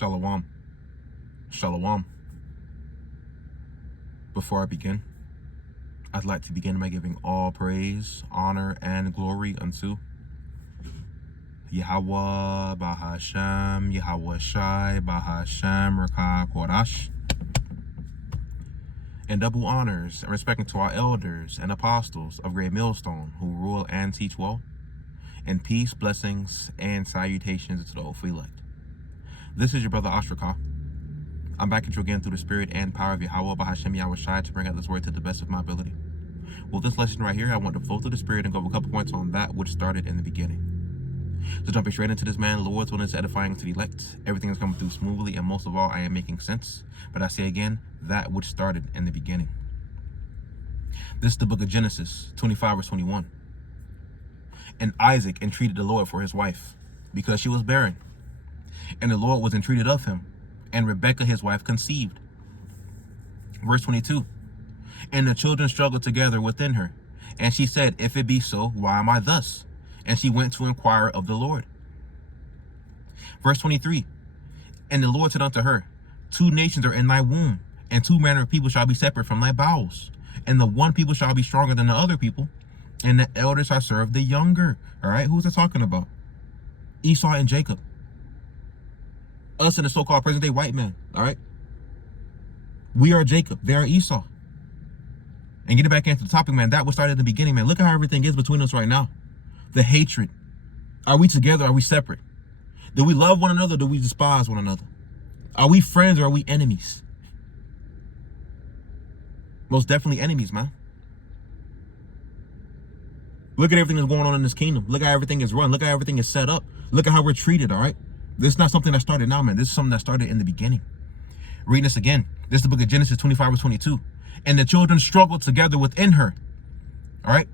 Shalom. Shalom. Before I begin, I'd like to begin by giving all praise, honor, and glory unto Yahweh, Bahashem, Yahweh Shai, Bahashem, Rakah, Kodash. And double honors and respect to our elders and apostles of Great Millstone who rule and teach well. And peace, blessings, and salutations to the hopefully elect. This is your brother Ahsh-Rawchaa. I'm back at you again through the spirit and power of Yahweh, Bahashem, Yahweh Shai, to bring out this word to the best of my ability. Well, this lesson right here, I want to flow through the spirit and go over a couple points on that which started in the beginning. So jumping straight into this, man, Lord's will is edifying to the elect. Everything is coming through smoothly, and most of all, I am making sense. But I say again, that which started in the beginning. This is the book of Genesis, 25 verse 21. And Isaac entreated the Lord for his wife, because she was barren. And the Lord was entreated of him, and Rebekah his wife conceived. Verse 22. And the children struggled together within her. And she said, if it be so, why am I thus? And she went to inquire of the Lord. Verse 23. And the Lord said unto her, 2 nations are in thy womb, and 2 manner of people shall be separate from thy bowels. And the one people shall be stronger than the other people, and the elders shall serve the younger. All right, who's it talking about? Esau and Jacob. Us and the so-called present day white man. All right, we are Jacob, they are Esau. And getting back into the topic, man, that was started at the beginning, man. Look at how everything is between us right now. The hatred. Are we together? Are we separate? Do we love one another? Or do we despise one another? Are we friends or are we enemies? Most definitely enemies, man. Look at everything that's going on in this kingdom. Look how everything is run. Look how everything is set up. Look at how we're treated, all right? This is not something that started now, man. This is something that started in the beginning. Reading this again. This is the book of Genesis 25 verse 22. And the children struggled together within her. All right?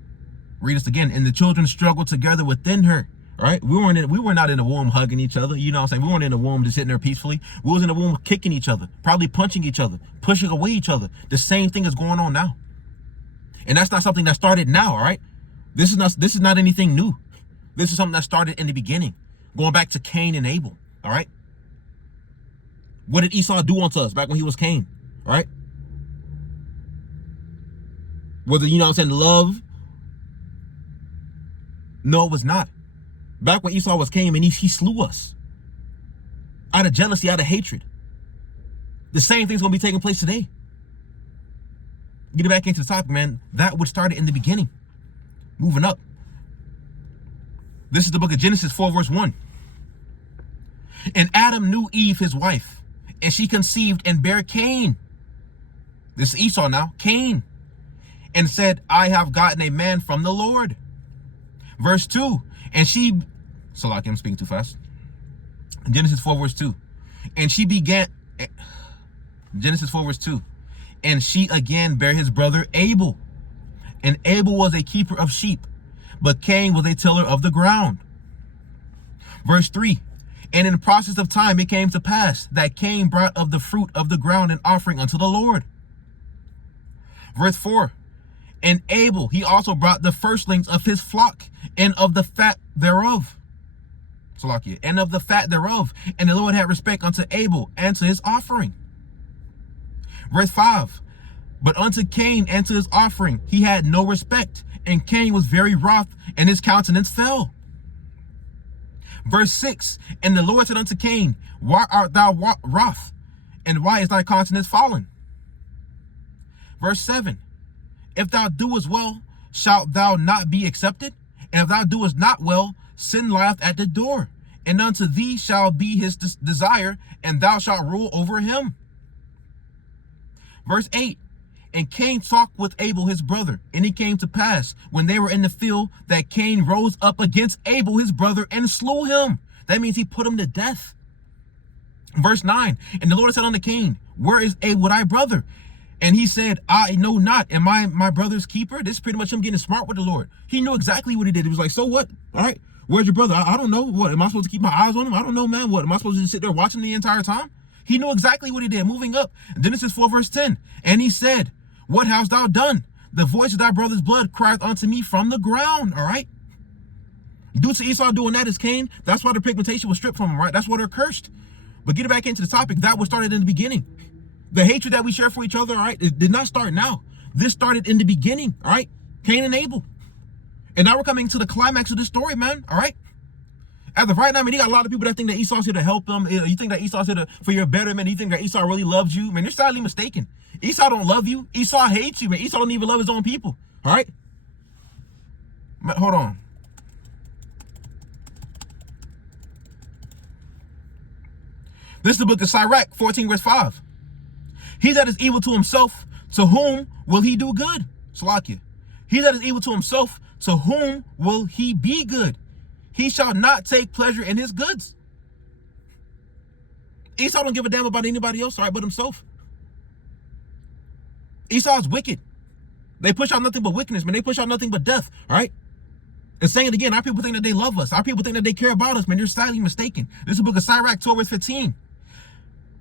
Read this again. And the children struggled together within her. All right? We were not in the womb hugging each other. You know what I'm saying? We weren't in the womb just sitting there peacefully. We was in the womb kicking each other, probably punching each other, pushing away each other. The same thing is going on now. And that's not something that started now, all right? This is not anything new. This is something that started in the beginning. Going back to Cain and Abel, all right? What did Esau do unto us back when he was Cain, all right? Was it, you know what I'm saying, love? No, it was not. Back when Esau was Cain, and he slew us. Out of jealousy, out of hatred. The same thing's going to be taking place today. Get back into the topic, man. That which started in the beginning. Moving up. This is the book of Genesis 4 verse 1. And Adam knew Eve, his wife, and she conceived and bare Cain. This is Esau now, Cain. And said, I have gotten a man from the Lord. Verse 2. And she, Salaki, I'm speaking too fast. Genesis 4 verse 2. And she began, Genesis 4 verse 2. And she again bare his brother Abel. And Abel was a keeper of sheep, but Cain was a tiller of the ground. Verse 3. And in the process of time it came to pass that Cain brought of the fruit of the ground an offering unto the Lord. Verse 4. And Abel, he also brought the firstlings of his flock and of the fat thereof. Salakia, and of the fat thereof. And the Lord had respect unto Abel and to his offering. Verse 5. But unto Cain and to his offering he had no respect, and Cain was very wroth, and his countenance fell. Verse 6. And the Lord said unto Cain, why art thou wroth, and why is thy countenance fallen? Verse 7. If thou doest well, shalt thou not be accepted? And if thou doest not well, sin lieth at the door, and unto thee shall be his desire, and thou shalt rule over him. Verse 8. And Cain talked with Abel his brother, and it came to pass, when they were in the field, that Cain rose up against Abel his brother and slew him. That means he put him to death. Verse 9. And the Lord said unto Cain, where is Abel thy brother? And he said, I know not. Am I my brother's keeper? This is pretty much him getting smart with the Lord. He knew exactly what he did. He was like, so what? All right, where's your brother? I don't know. What, am I supposed to keep my eyes on him? I don't know, man. What, am I supposed to just sit there watching the entire time? He knew exactly what he did. Moving up, Genesis 4 verse 10. And he said, what hast thou done? The voice of thy brother's blood crieth unto me from the ground. All right. Due to Esau doing that is Cain. That's why the pigmentation was stripped from him, right? That's why they're cursed. But getting back into the topic, that was started in the beginning. The hatred that we share for each other, all right, it did not start now. This started in the beginning, all right? Cain and Abel. And now we're coming to the climax of this story, man, all right? As of right now, man, you got a lot of people that think that Esau's here to help them. You think that Esau's here for your betterment. You think that Esau really loves you. Man, you're sadly mistaken. Esau don't love you. Esau hates you, man. Esau don't even love his own people, all right? Man, hold on. This is the book of Sirach, 14 verse 5. He that is evil to himself, to whom will he do good? Salakia. He that is evil to himself, to whom will he be good? He shall not take pleasure in his goods. Esau don't give a damn about anybody else, right, but himself. Esau is wicked. They push out nothing but wickedness, man. They push out nothing but death, all right? And saying it again, our people think that they love us. Our people think that they care about us, man. You're sadly mistaken. This is the book of Sirach, 12 verse 15.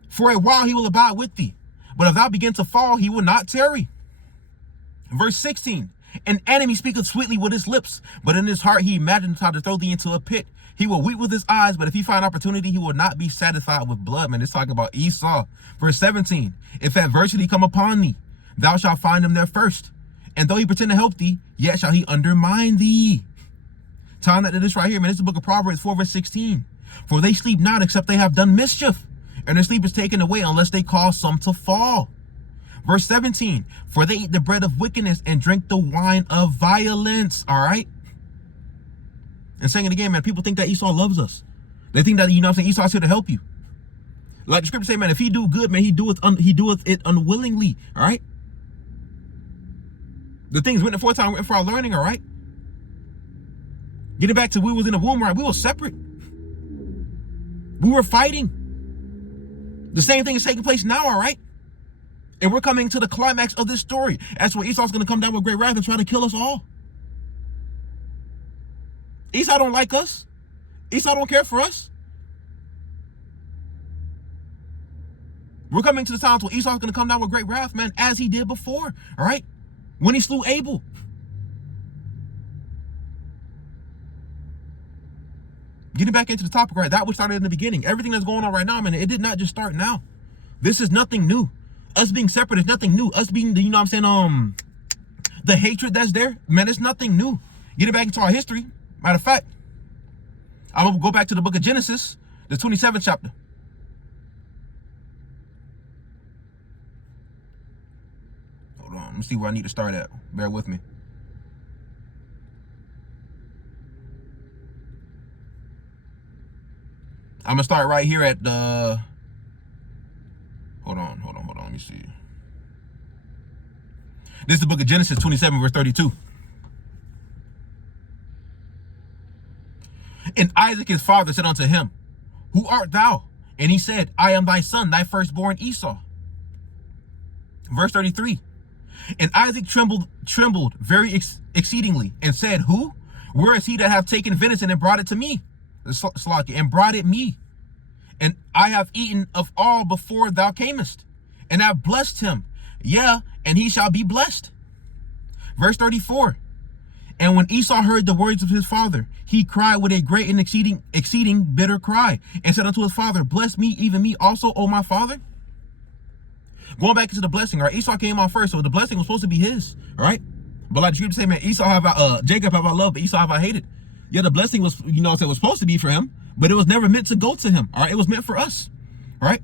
For a while he will abide with thee, but if thou begin to fall, he will not tarry. Verse 16. An enemy speaketh sweetly with his lips, but in his heart he imagines how to throw thee into a pit. He will weep with his eyes, but if he find opportunity, he will not be satisfied with blood. Man, it's talking about Esau. Verse 17. If adversity come upon thee, thou shalt find him there first. And though he pretend to help thee, yet shall he undermine thee. Tying that to this right here, man, this is the book of Proverbs, 4 verse 16. For they sleep not except they have done mischief, and their sleep is taken away unless they cause some to fall. Verse 17, for they eat the bread of wickedness and drink the wine of violence, all right? And saying it again, man, people think that Esau loves us. They think that, you know what I'm saying, Esau's here to help you. Like the scripture say, man, if he do good, man, he doeth it unwillingly, all right? The things written aforetime written for our learning, all right? Getting back to we was in the womb, right? We were separate. We were fighting. The same thing is taking place now, all right? And we're coming to the climax of this story. That's where Esau's going to come down with great wrath and try to kill us all. Esau don't like us. Esau don't care for us. We're coming to the times where Esau's going to come down with great wrath, man, as he did before, all right? When he slew Abel. Getting back into the topic, right? That was started in the beginning. Everything that's going on right now, man, it did not just start now. This is nothing new. Us being separate is nothing new. Us being, you know what I'm saying, the hatred that's there, man, it's nothing new. Getting back into our history, matter of fact, I'm going to go back to the book of Genesis, the 27th chapter. Hold on, let me see where I need to start at. Bear with me. I'm going to start right here at the... Hold on. Let me see. This is the book of Genesis 27, verse 32. And Isaac his father said unto him, who art thou? And he said, I am thy son, thy firstborn Esau. Verse 33. And Isaac trembled very exceedingly, and said, who? Where is he that hath taken venison and brought it to me? And brought it me. And I have eaten of all before thou camest, and have blessed him. Yeah, and he shall be blessed. Verse 34. And when Esau heard the words of his father, he cried with a great and exceeding bitter cry, and said unto his father, bless me, even me also, O my father. Going back into the blessing, right? Esau came out first, so the blessing was supposed to be his, all right? But like the scripture say, man, Jacob have I loved, but Esau have I hated. Yeah, the blessing was, you know what I'm saying, was supposed to be for him, but it was never meant to go to him, all right? It was meant for us, all right?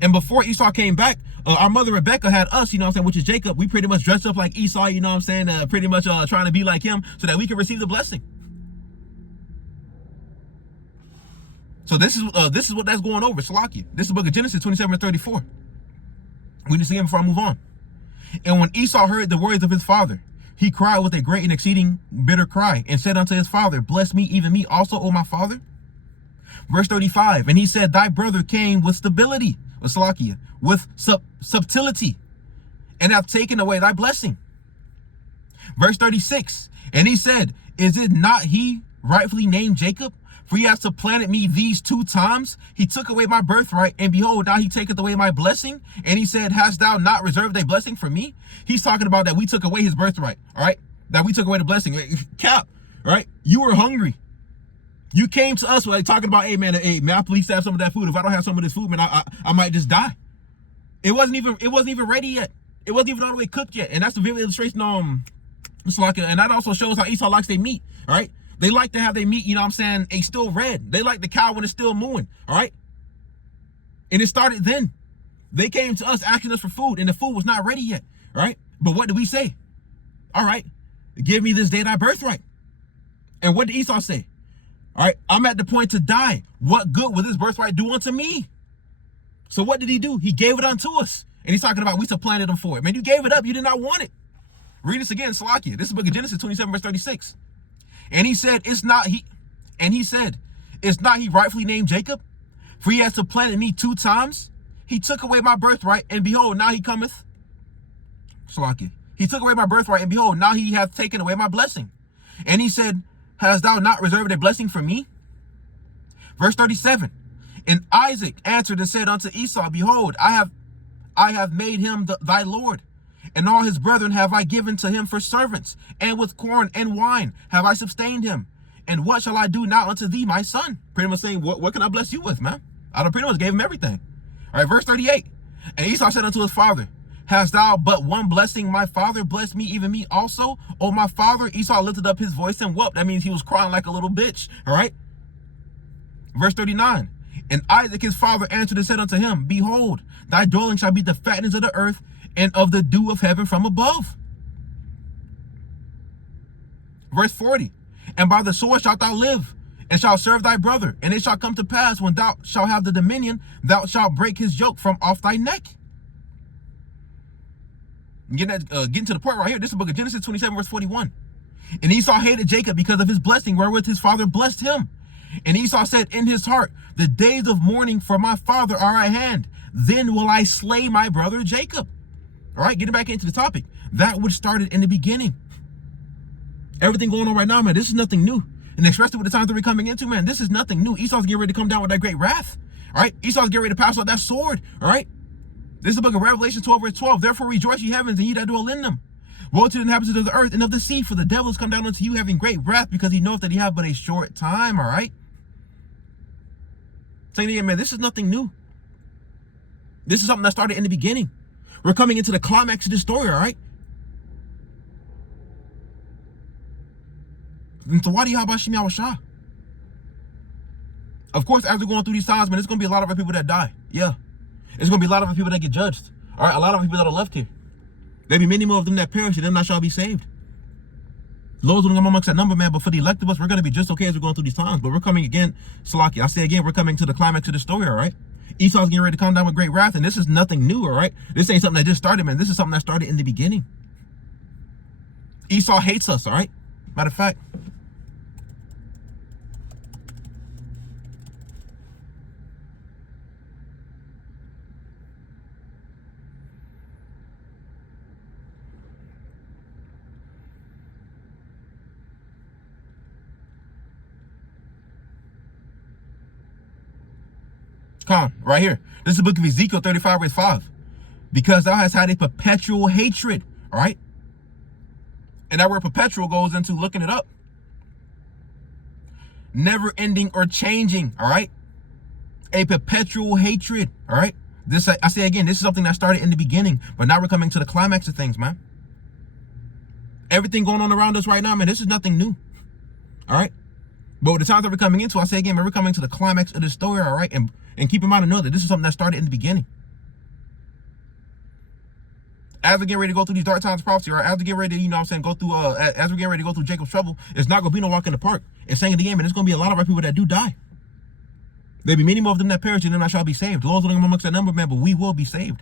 And before Esau came back, our mother Rebecca had us, you know what I'm saying, which is Jacob. We pretty much dressed up like Esau, you know what I'm saying, pretty much trying to be like him so that we can receive the blessing. So this is what that's going over, Salakia. This is the book of Genesis 27 and 34. We need to see him before I move on. And when Esau heard the words of his father, he cried with a great and exceeding bitter cry, and said unto his father, bless me, even me also, O my father. Verse 35, and he said, thy brother came with stability, or Salakia, with subtlety, and have taken away thy blessing. Verse 36, and he said, is it not he rightfully named Jacob? For he has supplanted me these 2 times. He took away my birthright, and behold, now he taketh away my blessing. And he said, hast thou not reserved a blessing for me? He's talking about that we took away his birthright, all right? That we took away the blessing. Cap, right? You were hungry. You came to us like talking about, hey man, I please have some of that food. If I don't have some of this food, man, I might just die. It wasn't even ready yet. It wasn't even all the way cooked yet. And that's the vivid illustration. It's like, and that also shows how Esau likes their meat. All right, they like to have their meat. You know what I'm saying? It's still red. They like the cow when it's still mooing. All right, and it started then. They came to us asking us for food, and the food was not ready yet. All right, but what did we say? All right, give me this day thy birthright. And what did Esau say? All right, I'm at the point to die. What good will this birthright do unto me? So what did he do? He gave it unto us. And he's talking about we supplanted him for it. Man, you gave it up. You did not want it. Read this again, Salakia. This is the book of Genesis 27, verse 36. And he said, it's not he rightfully named Jacob? For he has supplanted me 2 times. He took away my birthright, and behold, now he cometh. Salakia. He took away my birthright, and behold, now he hath taken away my blessing. And he said, hast thou not reserved a blessing for me? Verse 37. And Isaac answered and said unto Esau, behold, I have made him thy Lord, and all his brethren have I given to him for servants, and with corn and wine have I sustained him. And what shall I do now unto thee, my son? Pretty much saying, what can I bless you with, man? I pretty much gave him everything. All right, verse 38. And Esau said unto his father, hast thou but one blessing, my father? Bless me, even me also, O my father. Esau lifted up his voice and wept. That means he was crying like a little bitch. All right. Verse 39. And Isaac his father answered and said unto him, behold, thy dwelling shall be the fatness of the earth, and of the dew of heaven from above. Verse 40. And by the sword shalt thou live, and shalt serve thy brother. And it shall come to pass, when thou shalt have the dominion, thou shalt break his yoke from off thy neck. Getting to the point right here. This is the book of Genesis 27, verse 41. And Esau hated Jacob because of his blessing, wherewith his father blessed him. And Esau said in his heart, the days of mourning for my father are at hand. Then will I slay my brother Jacob. All right, getting back into the topic. That which started in the beginning. Everything going on right now, man, this is nothing new. And especially with the times that we're coming into, man, this is nothing new. Esau's getting ready to come down with that great wrath. All right, Esau's getting ready to pass out that sword. All right, this is the book of Revelation 12, verse 12. Therefore rejoice, ye heavens, and ye that dwell in them. Woe to the inhabitants of the earth and of the sea, for the devil is come down unto you, having great wrath, because he knoweth that he have but a short time. All right. Saying again, man, this is nothing new. This is something that started in the beginning. We're coming into the climax of this story, all right? Ahsh-Rawchaa. Of course, as we're going through these times, man, there's going to be a lot of our people that die. Yeah. There's going to be a lot of our people that get judged. All right, a lot of our people that are left here. There be many more of them that perish, and them not shall be saved. Lord's going to come amongst that number, man, but for the elect of us, we're going to be just okay as we're going through these times. But we're coming again, Salaki, I say again, we're coming to the climax of the story, all right? Esau's getting ready to come down with great wrath, and this is nothing new, all right? This ain't something that just started, man. This is something that started in the beginning. Esau hates us, all right? Matter of fact, come on, right here. This is the book of Ezekiel 35, verse 5. Because thou hast had a perpetual hatred, all right? And that word perpetual goes into looking it up. Never ending or changing, all right? A perpetual hatred, all right? This, I say again, this is something that started in the beginning, but now we're coming to the climax of things, man. Everything going on around us right now, man, this is nothing new, all right? But with the times that we're coming into, I say again, man, we're coming to the climax of the story, all right? And keep in mind and know that this is something that started in the beginning. As we get ready to go through these dark times of prophecy, or as we get ready to, you know what I'm saying, go through, as we get ready to go through Jacob's trouble, it's not going to be no walk in the park. It's saying in the game, and there's going to be a lot of our people that do die. There'll be many more of them that perish, and them that shall be saved. The Lord's only amongst that number, man, but we will be saved.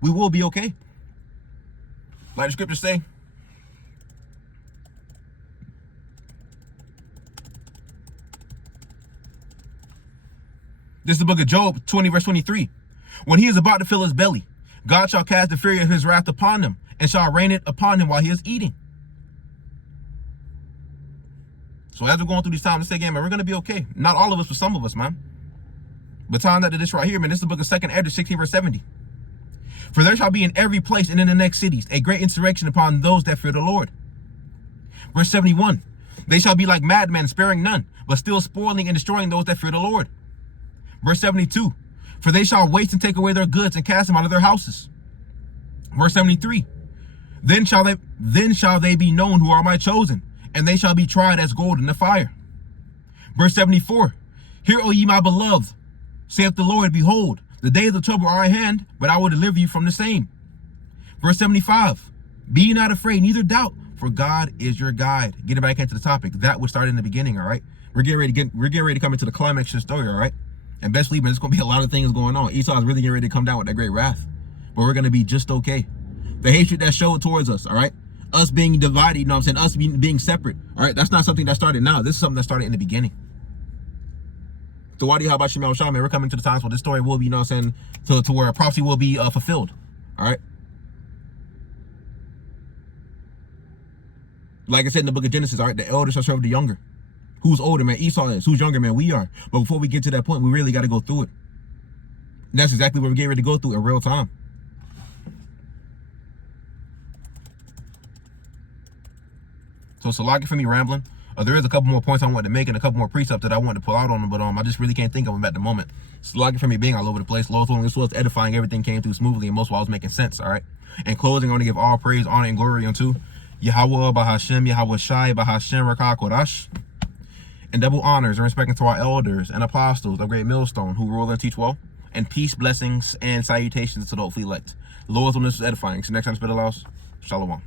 We will be okay. Like the scriptures say. This is the book of Job 20, verse 23. When he is about to fill his belly, God shall cast the fury of his wrath upon him, and shall rain it upon him while he is eating. So as we're going through these times, let's say again, man, we're going to be okay. Not all of us, but some of us, man. But time that this right here, man, this is the book of 2nd Esdras 16, verse 70. For there shall be in every place and in the next cities a great insurrection upon those that fear the Lord. Verse 71. They shall be like madmen, sparing none, but still spoiling and destroying those that fear the Lord. Verse 72. For they shall waste and take away their goods and cast them out of their houses. Verse 73. Then shall they be known who are my chosen, and they shall be tried as gold in the fire. Verse 74. Hear, O ye my beloved, saith the Lord, behold, the days of trouble are at hand, but I will deliver you from the same. Verse 75. Be ye not afraid, neither doubt, for God is your guide. Getting back into the topic, that would start in the beginning, all right? We're getting ready to come into the climax of the story, all right? And best believe me, there's going to be a lot of things going on. Esau is really getting ready to come down with that great wrath. But we're going to be just okay. The hatred that showed towards us, all right? Us being divided, you know what I'm saying? Us being separate, all right? That's not something that started now. This is something that started in the beginning. So why do you have about Ahsh-Rawchaa, man? We're coming to the times where this story will be, you know what I'm saying, to where a prophecy will be fulfilled, all right? Like I said in the book of Genesis, all right, the elder shall serve the younger. Who's older, man? Esau is. Who's younger, man? We are. But before we get to that point, we really got to go through it. And that's exactly what we're getting ready to go through in real time. So Salaki for me rambling. There is a couple more points I wanted to make and a couple more precepts that I wanted to pull out on them, but I just really can't think of them at the moment. Salaki for me being all over the place. Lord's willing, this was edifying. Everything came through smoothly, and most of all was making sense, all right? In closing, I want to give all praise, honor, and glory unto Yahweh, Bahashem, Yahweh Shai, Bahashem, Rakah, and double honors and respect to our elders and apostles of Great Millstone who rule and teach well, and peace, blessings, and salutations to the hopefully elect. Lord's on this is edifying. So next time, spit allows. Shalom.